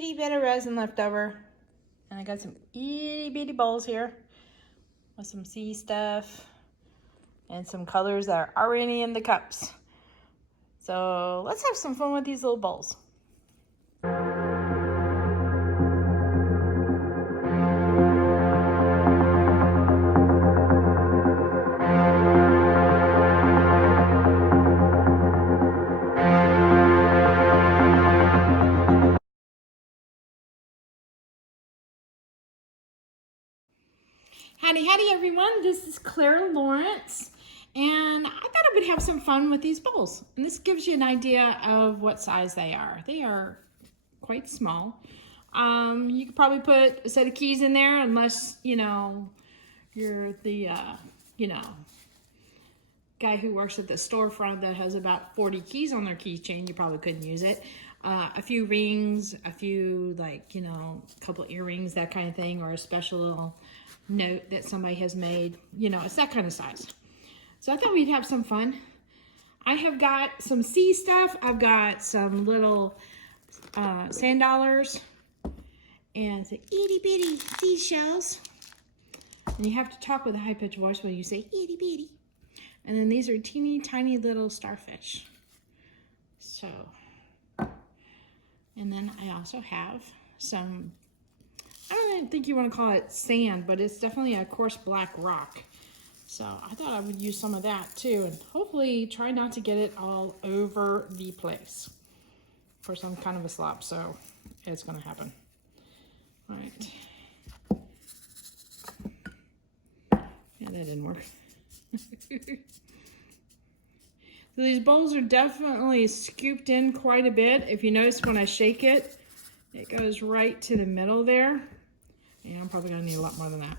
bitty bit of resin left over. And I got some itty bitty bowls here with some sea stuff and some colors that are already in the cups. So let's have some fun with these little bowls. Howdy, howdy everyone, this is Clara Lawrence, and I thought I would have some fun with these bowls. And this gives you an idea of what size they are. They are quite small. You could probably put a set of keys in there unless, you're the, guy who works at the storefront that has about 40 keys on their keychain. You probably couldn't use it. A few rings, a few a couple earrings, that kind of thing, or a special little note that somebody has made. It's that kind of size. So I thought we'd have some fun. I have got some sea stuff. I've got some little sand dollars and some itty bitty seashells. And you have to talk with a high-pitched voice when you say itty bitty. And then these are teeny tiny little starfish. So, and then I also have some, I don't even think you want to call it sand, but it's definitely a coarse black rock. So I thought I would use some of that too, and hopefully try not to get it all over the place for some kind of a slop. So it's going to happen. All right. Yeah, that didn't work. So these bowls are definitely scooped in quite a bit. If you notice when I shake it, it goes right to the middle there. Yeah, I'm probably gonna need a lot more than that.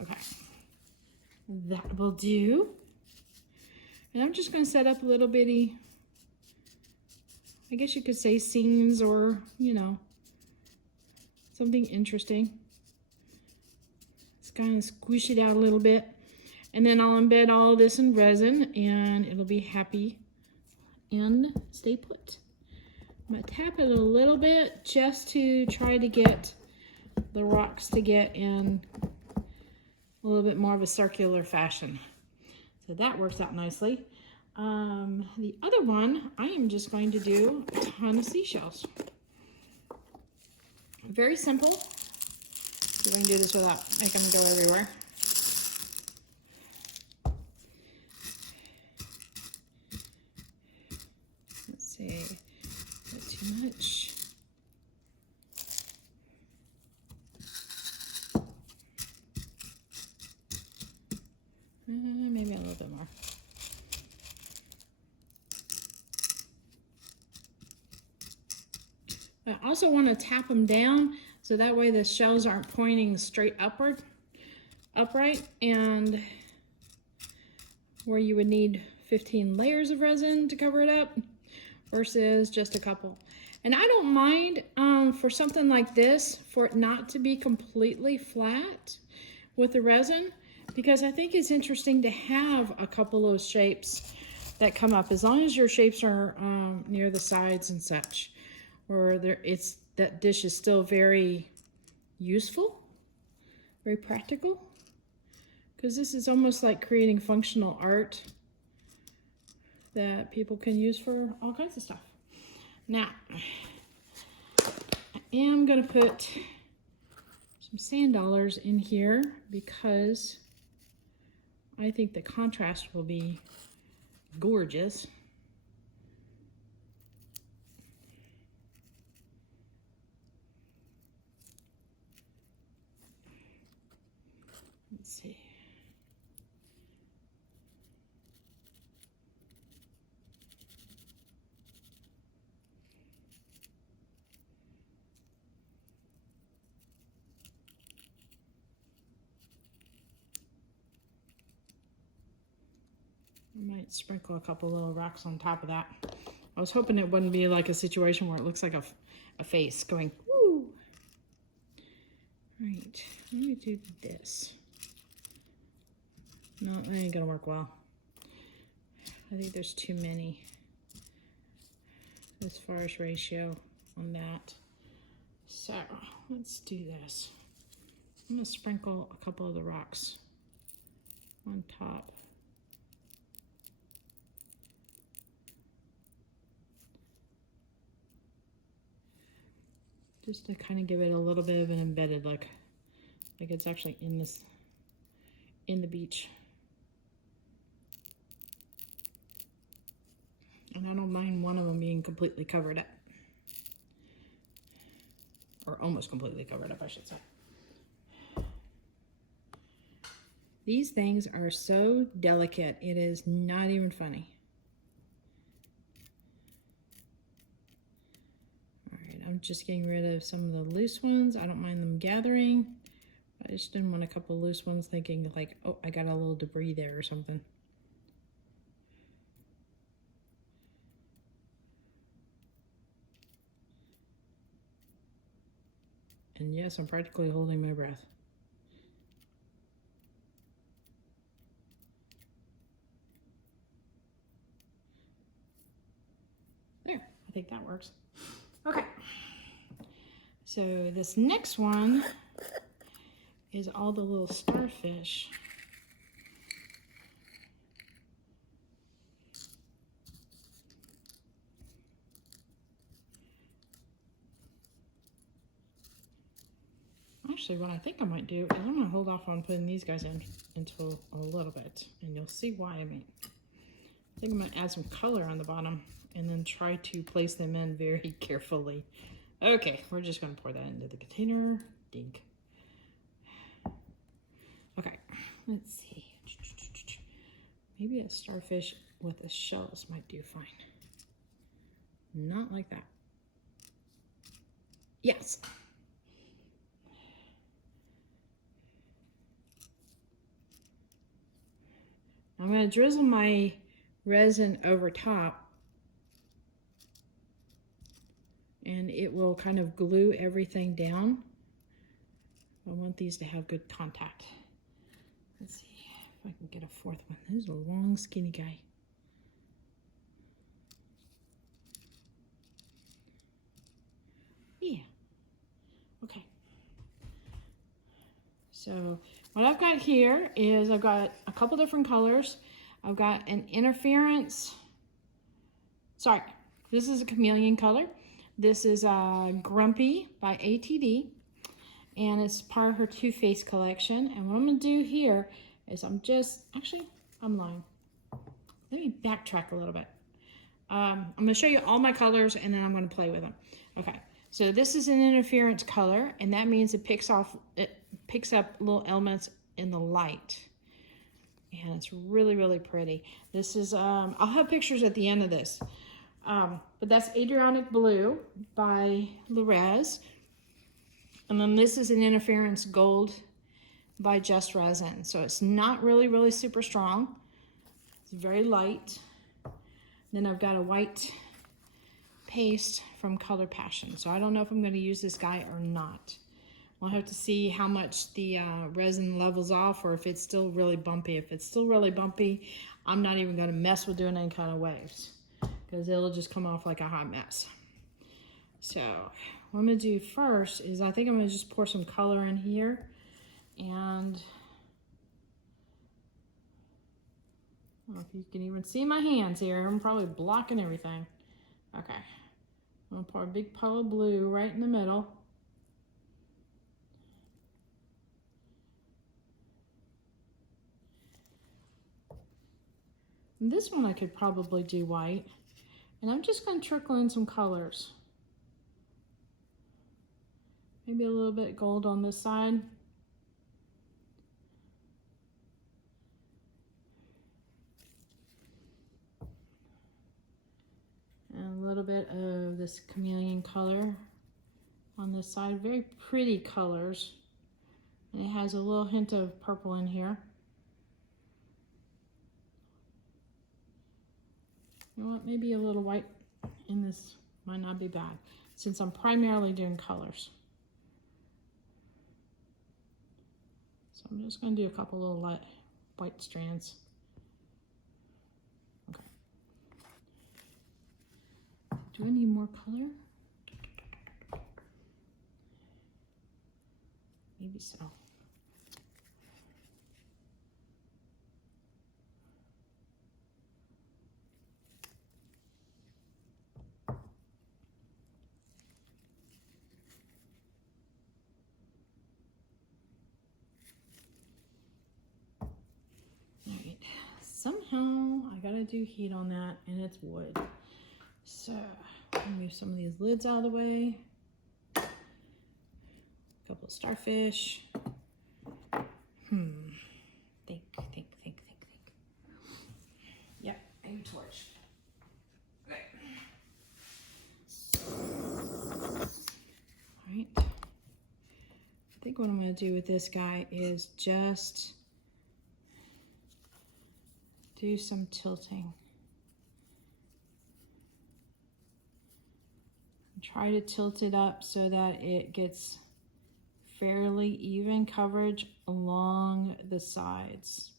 Okay, that will do. And I'm just gonna set up a little bitty, I guess you could say scenes, or, something interesting. Just kind of squish it out a little bit. And then I'll embed all this in resin and it'll be happy and stay put. I'm gonna tap it a little bit just to try to get the rocks to get in a little bit more of a circular fashion. So that works out nicely. The other one, I am just going to do a ton of seashells. Very simple. We're going to do this without making them go everywhere. Let's see, not too much. Maybe a little bit more. I also want to tap them down so that way the shells aren't pointing straight upright, and where you would need 15 layers of resin to cover it up versus just a couple. And I don't mind for something like this for it not to be completely flat with the resin, because I think it's interesting to have a couple of shapes that come up, as long as your shapes are near the sides and such, or that dish is still very useful, very practical, because this is almost like creating functional art that people can use for all kinds of stuff. Now, I am going to put some sand dollars in here because I think the contrast will be gorgeous. Let's see. I might sprinkle a couple little rocks on top of that. I was hoping it wouldn't be like a situation where it looks like a face going, woo. Right, let me do this. No, that ain't gonna work well. I think there's too many. as far as ratio on that. So let's do this. I'm gonna sprinkle a couple of the rocks on top. Just to kind of give it a little bit of an embedded look. Like it's actually in the beach. And I don't mind one of them being completely covered up. Or almost completely covered up, I should say. These things are so delicate, it is not even funny. All right, I'm just getting rid of some of the loose ones. I don't mind them gathering. I just didn't want a couple of loose ones thinking like, oh, I got a little debris there or something. And yes, I'm practically holding my breath. There, I think that works. Okay. So this next one is all the little starfish. Actually, what I think I might do is I'm going to hold off on putting these guys in until a little bit, and you'll see why. I think I'm going to add some color on the bottom and then try to place them in very carefully. Okay, we're just going to pour that into the container. Dink. Okay, let's see. Maybe a starfish with the shells might do fine. Not like that. Yes. I'm going to drizzle my resin over top, and it will kind of glue everything down. I want these to have good contact. Let's see if I can get a fourth one. This is a long, skinny guy. Yeah. Okay. So what I've got here is I've got a couple different colors. I've got an interference. Sorry, this is a chameleon color. This is Grumpy by ATD, and it's part of her Too Faced collection. And what I'm gonna do here is I'm lying. Let me backtrack a little bit. I'm gonna show you all my colors and then I'm gonna play with them. Okay, so this is an interference color, and that means it picks up little elements in the light. And it's really, really pretty. This is, I'll have pictures at the end of this. But that's Adriatic Blue by Lawrence. And then this is an Interference Gold by Just Resin. So it's not really, really super strong. It's very light. Then I've got a white paste from Color Passion. So I don't know if I'm going to use this guy or not. We'll have to see how much the resin levels off, or if it's still really bumpy. If it's still really bumpy, I'm not even going to mess with doing any kind of waves, because it'll just come off like a hot mess. So what I'm going to do first is I think I'm going to just pour some color in here. And I don't know if you can even see my hands here. I'm probably blocking everything. Okay. I'm going to pour a big puddle of blue right in the middle. And this one I could probably do white. And I'm just going to trickle in some colors. Maybe a little bit gold on this side. And a little bit of this chameleon color on this side. Very pretty colors. And it has a little hint of purple in here. You know what, maybe a little white in this might not be bad, since I'm primarily doing colors. So I'm just going to do a couple little white strands. Okay. Do I need more color? Maybe so. Alright, somehow I gotta do heat on that, and it's wood. So, I'll move some of these lids out of the way. A couple of starfish. Think. Yep, a torch. Okay. Alright. I think what I'm going to do with this guy is just do some tilting. Try to tilt it up so that it gets fairly even coverage along the sides.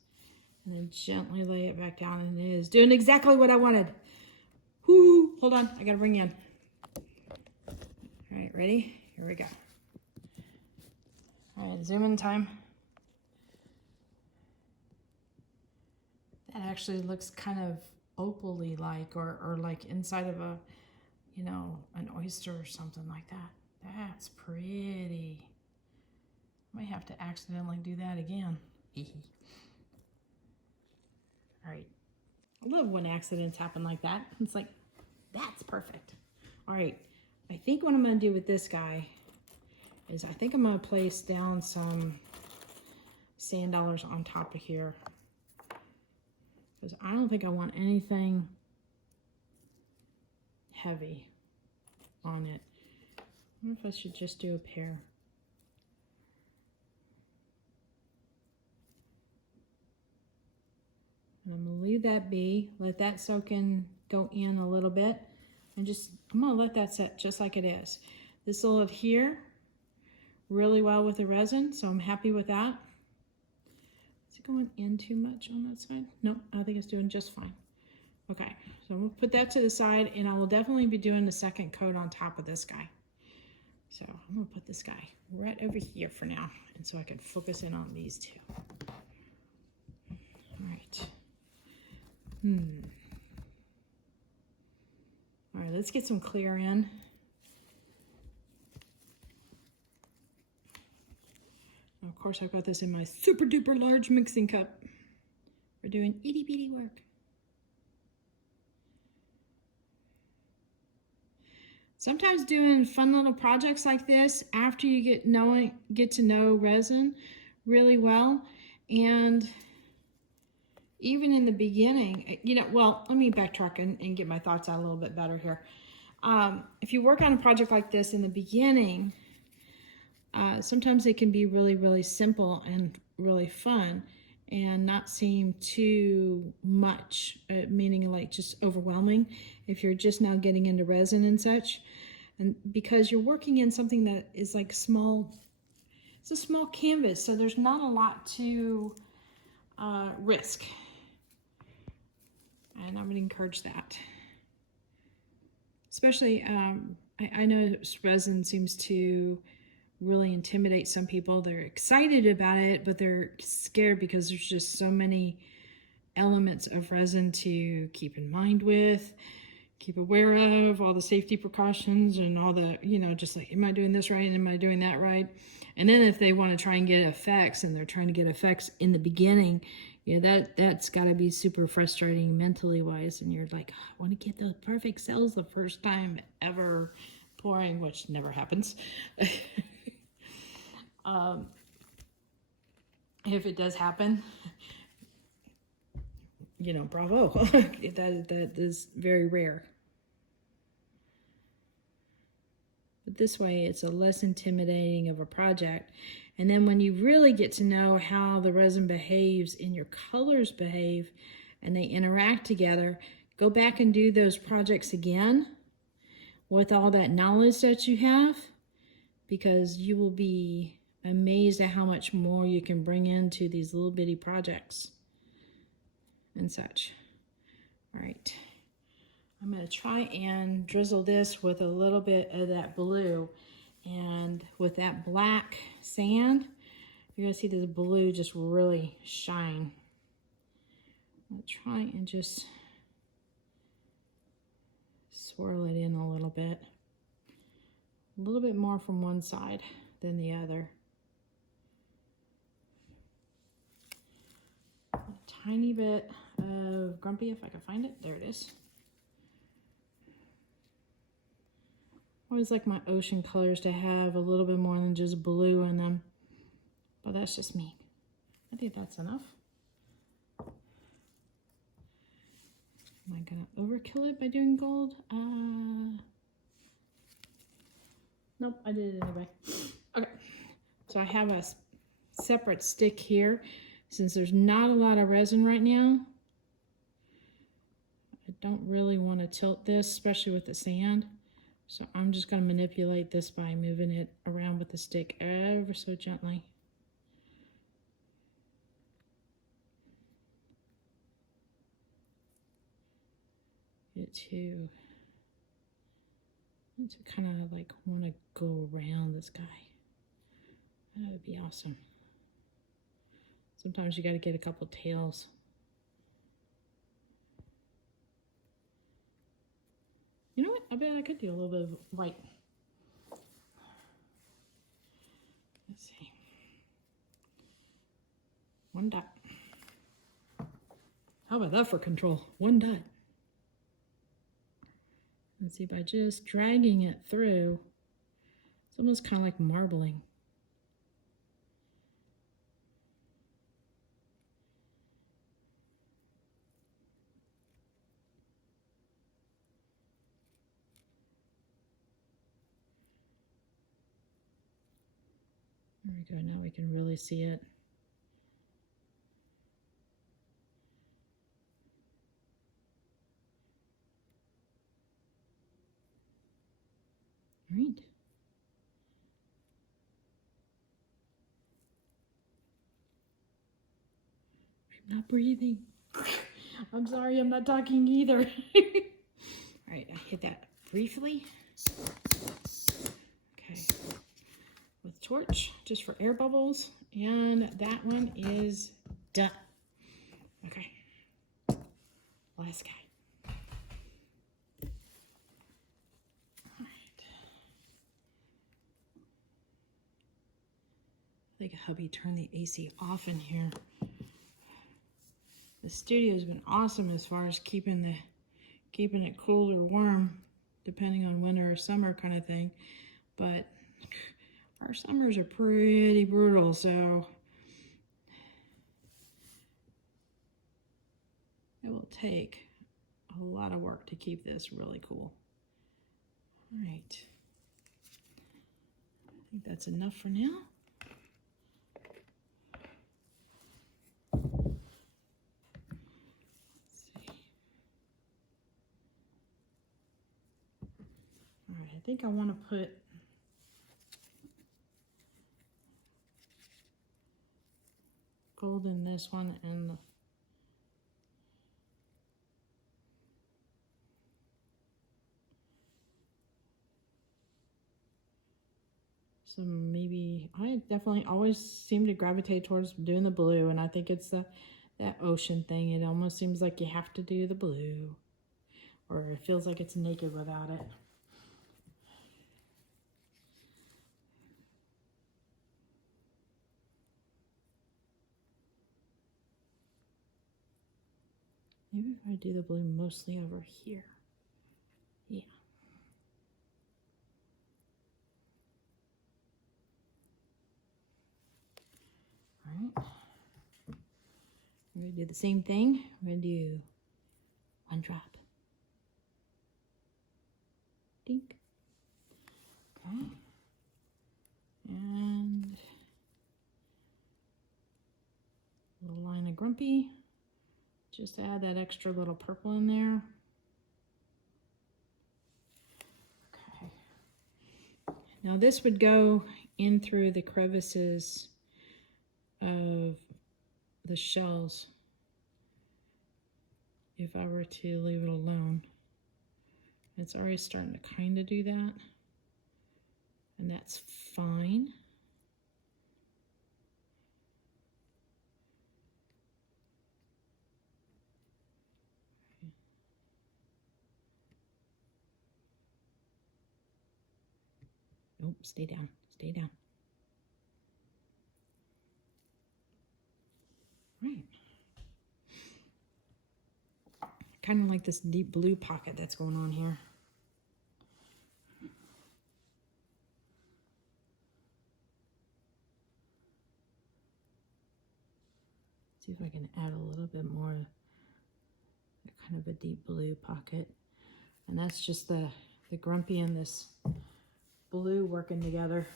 And then gently lay it back down, and it is doing exactly what I wanted. Whoo, hold on, I gotta bring you in. All right, ready? Here we go. All right, zoom in time. That actually looks kind of opal-y like, or like inside of a, you know, an oyster or something like that. That's pretty. Might have to accidentally do that again. All right. I love when accidents happen like that. It's like, that's perfect. All right. I think what I'm going to do with this guy is I think I'm going to place down some sand dollars on top of here, because I don't think I want anything heavy on it. I wonder if I should just do a pair. And I'm gonna leave that be, let that soak in, go in a little bit, and I'm gonna let that set just like it is. This will adhere really well with the resin, so I'm happy with that. Is it going in too much on that side? Nope, I think it's doing just fine. Okay, so we'll put that to the side, and I will definitely be doing the second coat on top of this guy. So I'm gonna put this guy right over here for now, and so I can focus in on these two. All right. All right, let's get some clear in. And of course, I've got this in my super duper large mixing cup. We're doing itty bitty work. Sometimes doing fun little projects like this after you get to know resin really well, and even in the beginning, you know, well, let me backtrack and get my thoughts out a little bit better here. If you work on a project like this in the beginning, sometimes it can be really, really simple and really fun and not seem too much, meaning like just overwhelming if you're just now getting into resin and such. And because you're working in something that is like small, it's a small canvas, so there's not a lot to risk. And I would encourage that. Especially, I know resin seems to really intimidate some people. They're excited about it, but they're scared because there's just so many elements of resin to keep in mind with, keep aware of, all the safety precautions and all the, you know, just like, am I doing this right? Am I doing that right? And then if they want to try and get effects, and they're trying to get effects in the beginning, yeah, that's got to be super frustrating mentally wise. And you're like, oh, I want to get the perfect cells the first time ever pouring, which never happens. If it does happen, you know, bravo. that is very rare. But this way, it's a less intimidating of a project. And then when you really get to know how the resin behaves and your colors behave and they interact together, go back and do those projects again with all that knowledge that you have, because you will be amazed at how much more you can bring into these little bitty projects and such. All right. I'm going to try and drizzle this with a little bit of that blue. And with that black sand, you're going to see this blue just really shine. I'm going to try and just swirl it in a little bit more from one side than the other. A tiny bit of Grumpy, if I can find it. There it is. I always like my ocean colors to have a little bit more than just blue in them, but that's just me. I think that's enough. Am I gonna overkill it by doing gold? Nope, I did it anyway. Okay, so I have a separate stick here. Since there's not a lot of resin right now, I don't really want to tilt this, especially with the sand. So I'm just going to manipulate this by moving it around with the stick ever so gently. Get to kind of like want to go around this guy. That would be awesome. Sometimes you got to get a couple tails. You know what? I bet I could do a little bit of white. Let's see. One dot. How about that for control? One dot. Let's see, by just dragging it through, it's almost kind of like marbling. There we go, now we can really see it. All right. I'm not breathing. I'm sorry, I'm not talking either. All right, I hit that briefly. Okay. With torch, just for air bubbles, and that one is done. Okay, last guy. All right. I think hubby turned the AC off in here. The studio has been awesome as far as keeping it cool or warm, depending on winter or summer kind of thing, but our summers are pretty brutal, so it will take a lot of work to keep this really cool. All right. I think that's enough for now. Let's see. All right, I think I want to put gold in this one and some maybe, I definitely always seem to gravitate towards doing the blue, and I think it's that ocean thing. It almost seems like you have to do the blue, or it feels like it's naked without it. Maybe if I do the blue mostly over here. Yeah. All right. We're going to do the same thing. We're going to do one drop. Dink. Okay. And a little line of Grumpy. Just add that extra little purple in there. Okay. Now this would go in through the crevices of the shells if I were to leave it alone. It's already starting to kind of do that, and that's fine. Nope, stay down, stay down. Right. Kind of like this deep blue pocket that's going on here. See if I can add a little bit more, kind of a deep blue pocket. And that's just the grumpy and this blue working together.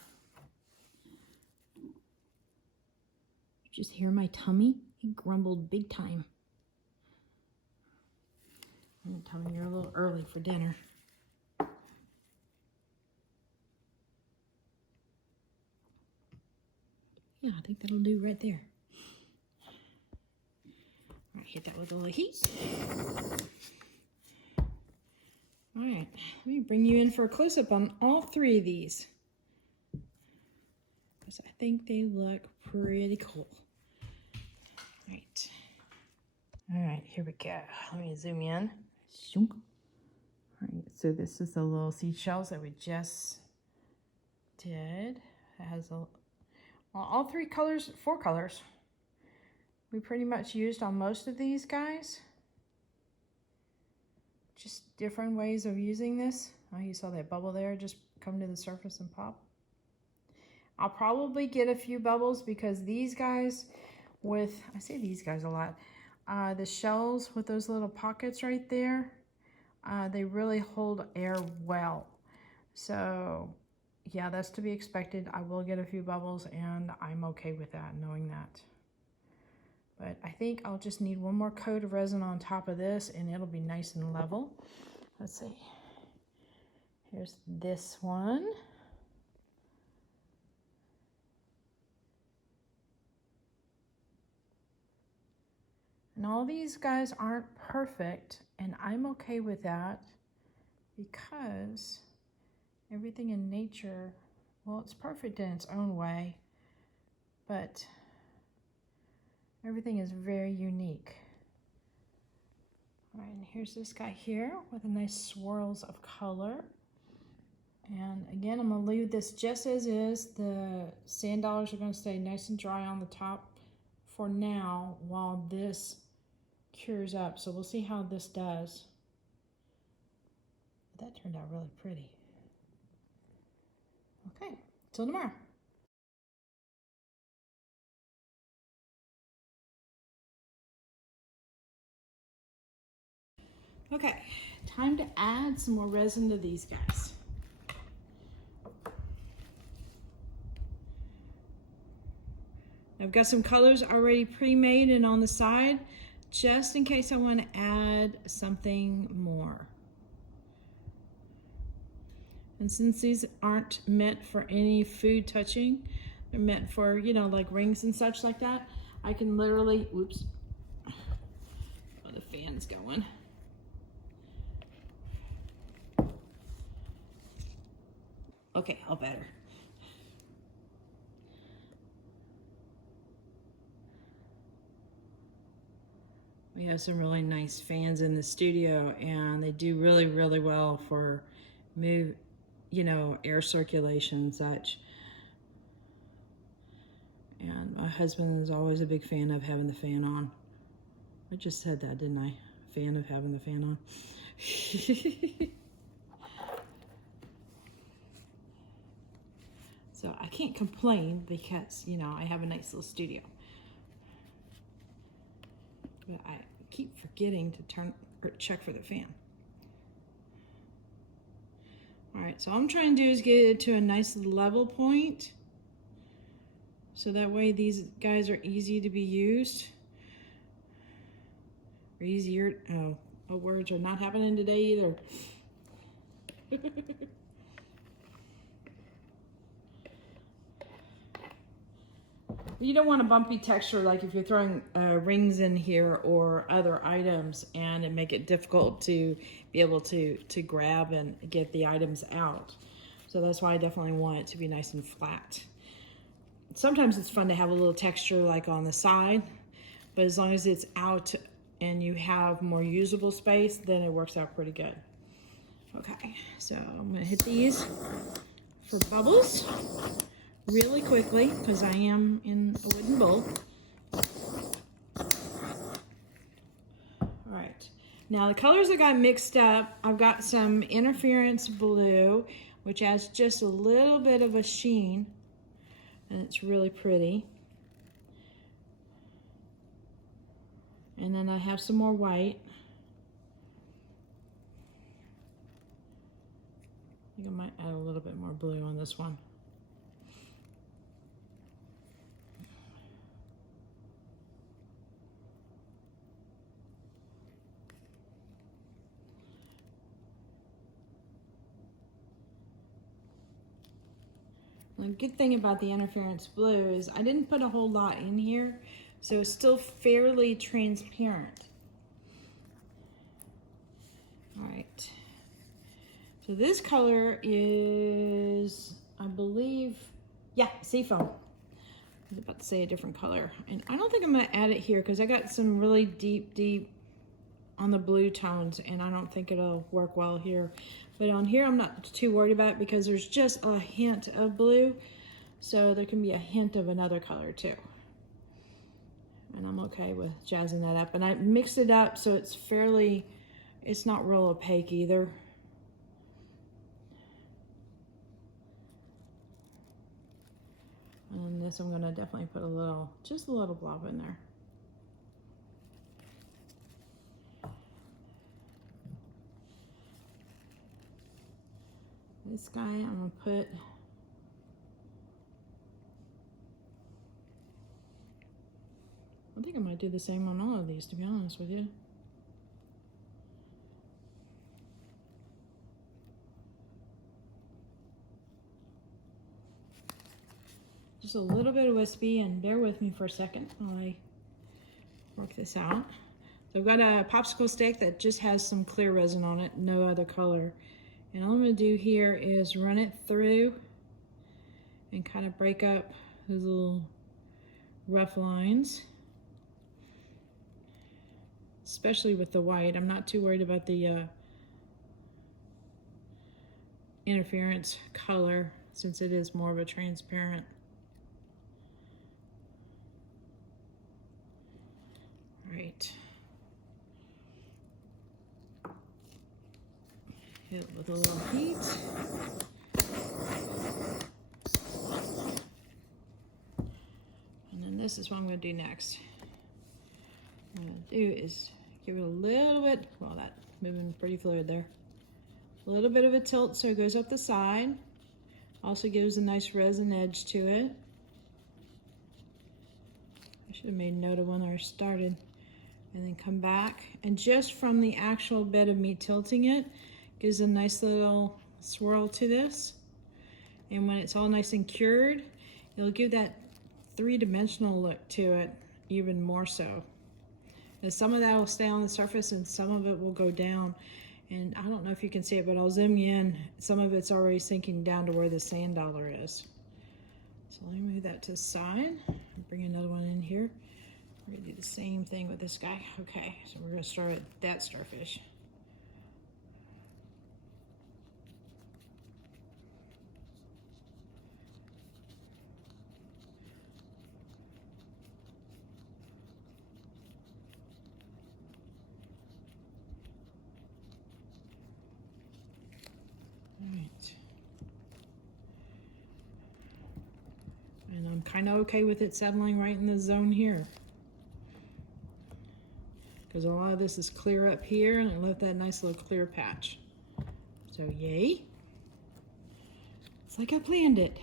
You just hear my tummy? He grumbled big time. I'm gonna tell him you're a little early for dinner. Yeah, I think that'll do right there. All right, hit that with a little heat. All right, let me bring you in for a close-up on all three of these, because I think they look pretty cool. All right, here we go. Let me zoom in. All right, so this is the little seashells that we just did. It has a, well, all three colors, 4 colors. We pretty much used on most of these guys. Just different ways of using this. Oh, you saw that bubble there just come to the surface and pop. I'll probably get a few bubbles because these guys with, I say these guys a lot, the shells with those little pockets right there, they really hold air well. So yeah, that's to be expected. I will get a few bubbles and I'm okay with that, knowing that. But I think I'll just need one more coat of resin on top of this and it'll be nice and level. Let's see. Here's this one. And all these guys aren't perfect, and I'm okay with that because everything in nature, well, it's perfect in its own way, but everything is very unique. All right, and here's this guy here with a nice swirls of color. And again, I'm gonna leave this just as is. The sand dollars are gonna stay nice and dry on the top for now while this cures up. So we'll see how this does. That turned out really pretty. Okay, till tomorrow. Okay, time to add some more resin to these guys. I've got some colors already pre-made and on the side, just in case I want to add something more. And since these aren't meant for any food touching, they're meant for, you know, like rings and such like that, I can literally, whoops, oh, the fan's going. Okay, all better. We have some really nice fans in the studio and they do really, really well for move, you know, air circulation and such. And my husband is always a big fan of having the fan on. I just said that, didn't I? Fan of having the fan on. So I can't complain because, you know, I have a nice little studio. But I keep forgetting to turn or check for the fan. All right, so all I'm trying to do is get it to a nice level point. So that way these guys are easy to be used. Or easier, oh, words are not happening today either. You don't want a bumpy texture like if you're throwing rings in here or other items, and it make it difficult to be able to grab and get the items out. So that's why I definitely want it to be nice and flat. Sometimes it's fun to have a little texture like on the side, but as long as it's out and you have more usable space, then it works out pretty good. Okay, so I'm gonna hit these for bubbles really quickly because I am in a wooden bowl. All right, now the colors that got mixed up, I've got some interference blue, which adds just a little bit of a sheen, and it's really pretty. And then I have some more white. I think I might add a little bit more blue on this one. The good thing about the interference blue is I didn't put a whole lot in here, so it's still fairly transparent. All right. So this color is, I believe, yeah, seafoam. I was about to say a different color. And I don't think I'm gonna add it here because I got some really deep on the blue tones, and I don't think it'll work well here. But on here, I'm not too worried about it because there's just a hint of blue. So there can be a hint of another color too. And I'm okay with jazzing that up. And I mixed it up so it's fairly, it's not real opaque either. And this I'm gonna definitely put a little, just a little blob in there. This guy I'm gonna put, I think I might do the same on all of these, to be honest with you. Just a little bit of wispy, and bear with me for a second while I work this out. So I've got a popsicle stick that just has some clear resin on it, no other color. And all I'm gonna do here is run it through and kind of break up those little rough lines. Especially with the white. I'm not too worried about the interference color since it is more of a transparent. Right. Hit it with a little heat. And then this is what I'm going to do next. What I'm going to do is give it a little bit, well, that's moving pretty fluid there. A little bit of a tilt so it goes up the side. Also gives a nice resin edge to it. I should have made note of when I started. And then come back, and just from the actual bit of me tilting it, gives a nice little swirl to this. And when it's all nice and cured, it'll give that three-dimensional look to it even more so. And some of that will stay on the surface and some of it will go down. And I don't know if you can see it, but I'll zoom you in. Some of it's already sinking down to where the sand dollar is. So let me move that to the side. Bring another one in here. We're gonna do the same thing with this guy. Okay, so we're gonna start with that starfish. All right. And I'm kind of okay with it settling right in the zone here, because a lot of this is clear up here and I left that nice little clear patch. So yay. It's like I planned it.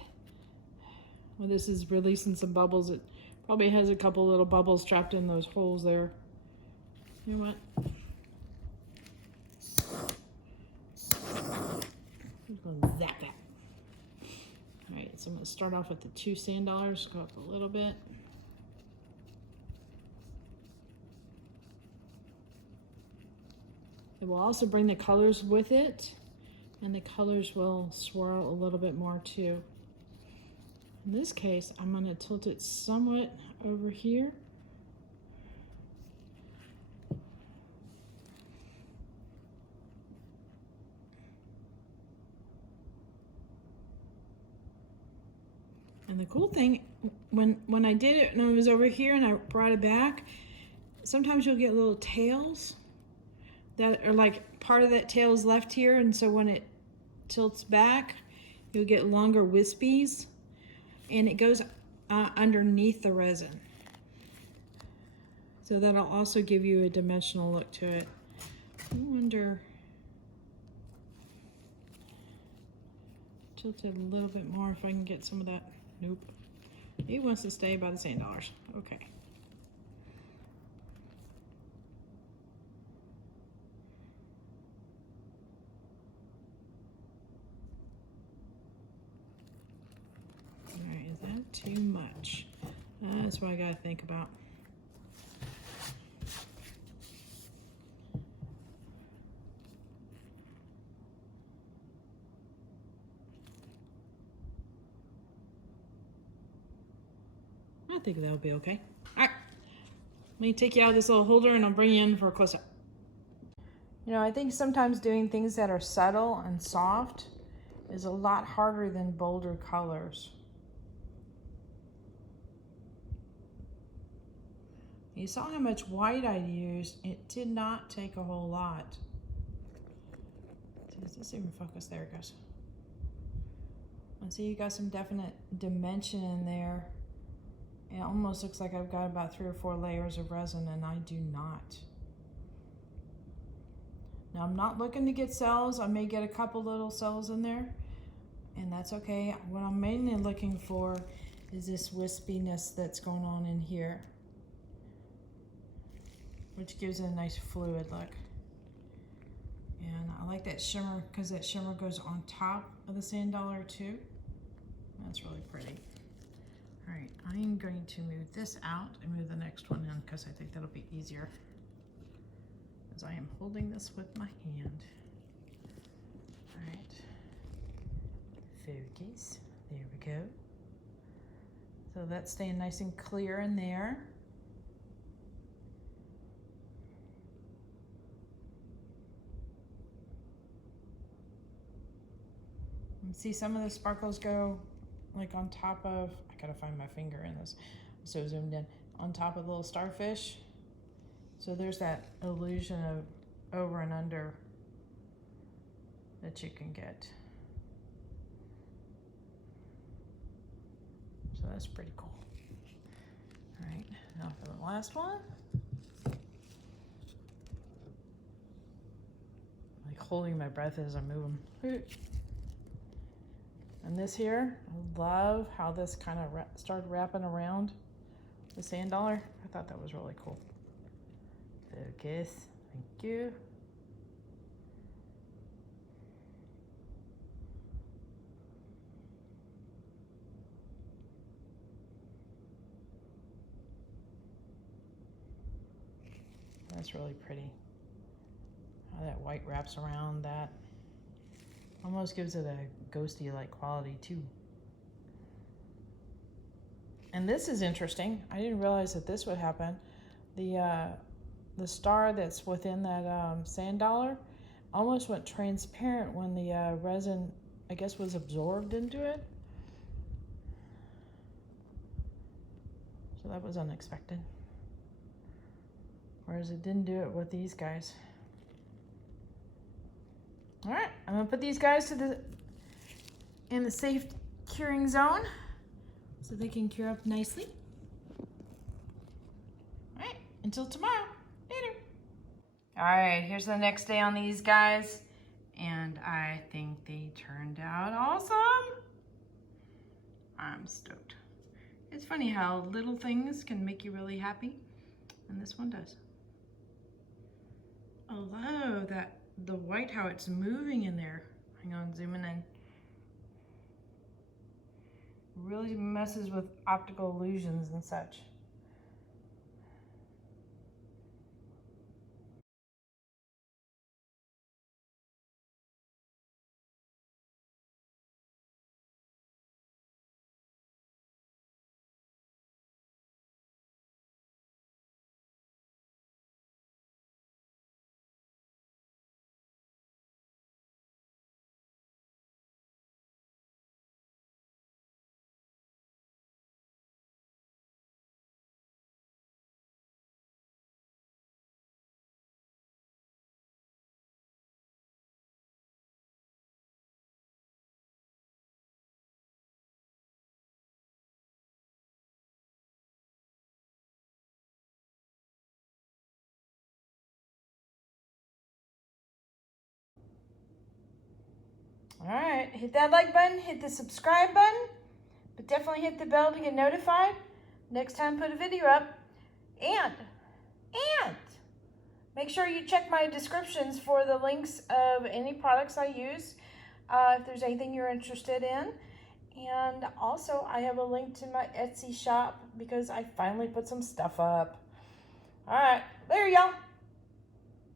Well, this is releasing some bubbles. It probably has a couple little bubbles trapped in those holes there. You know what? I'm gonna zap that. All right, so I'm gonna start off with the 2 sand dollars, go up a little bit. It will also bring the colors with it, and the colors will swirl a little bit more too. In this case, I'm going to tilt it somewhat over here. And the cool thing, when I did it and I was over here and I brought it back, sometimes you'll get little tails that are like part of that tail is left here, and so when it tilts back, you'll get longer wispies, and it goes underneath the resin. So that'll also give you a dimensional look to it. I wonder, tilt it a little bit more if I can get some of that. Nope. He wants to stay by the sand dollars. Okay. Alright, is that too much? That's what I gotta think about. I think that'll be okay. All right, let me take you out of this little holder and I'll bring you in for a close-up. You know, I think sometimes doing things that are subtle and soft is a lot harder than bolder colors. You saw how much white I used. It did not take a whole lot. Does this even focus? There it goes. And see, you got some definite dimension in there. It almost looks like I've got about 3 or 4 layers of resin, and I do not. Now I'm not looking to get cells. I may get a couple little cells in there, and that's okay. What I'm mainly looking for is this wispiness that's going on in here, which gives it a nice fluid look. And I like that shimmer because that shimmer goes on top of the sand dollar too. That's really pretty. All right, I'm going to move this out and move the next one in because I think that'll be easier, as I am holding this with my hand. All right, focus, there we go. So that's staying nice and clear in there. And see, some of the sparkles go like on top of, I gotta find my finger in this, I'm so zoomed in, on top of the little starfish. So there's that illusion of over and under that you can get. So that's pretty cool. All right, now for the last one. Like holding my breath as I move them. And this here, I love how this kind of started wrapping around the sand dollar. I thought that was really cool. Focus, thank you. That's really pretty. How that white wraps around that. Almost gives it a ghosty like quality too. And this is interesting. I didn't realize that this would happen. The star that's within that sand dollar almost went transparent when the resin, I guess, was absorbed into it. So that was unexpected. Whereas it didn't do it with these guys. All right, I'm gonna put these guys in the safe curing zone so they can cure up nicely. All right, until tomorrow, later. All right, here's the next day on these guys, and I think they turned out awesome. I'm stoked. It's funny how little things can make you really happy, and this one does. Although the white, how it's moving in there. Hang on, zooming in. Really messes with optical illusions and such. All right, hit that like button, hit the subscribe button, but definitely hit the bell to get notified next time I put a video up. And make sure you check my descriptions for the links of any products I use, if there's anything you're interested in. And also, I have a link to my Etsy shop because I finally put some stuff up. All right, there y'all.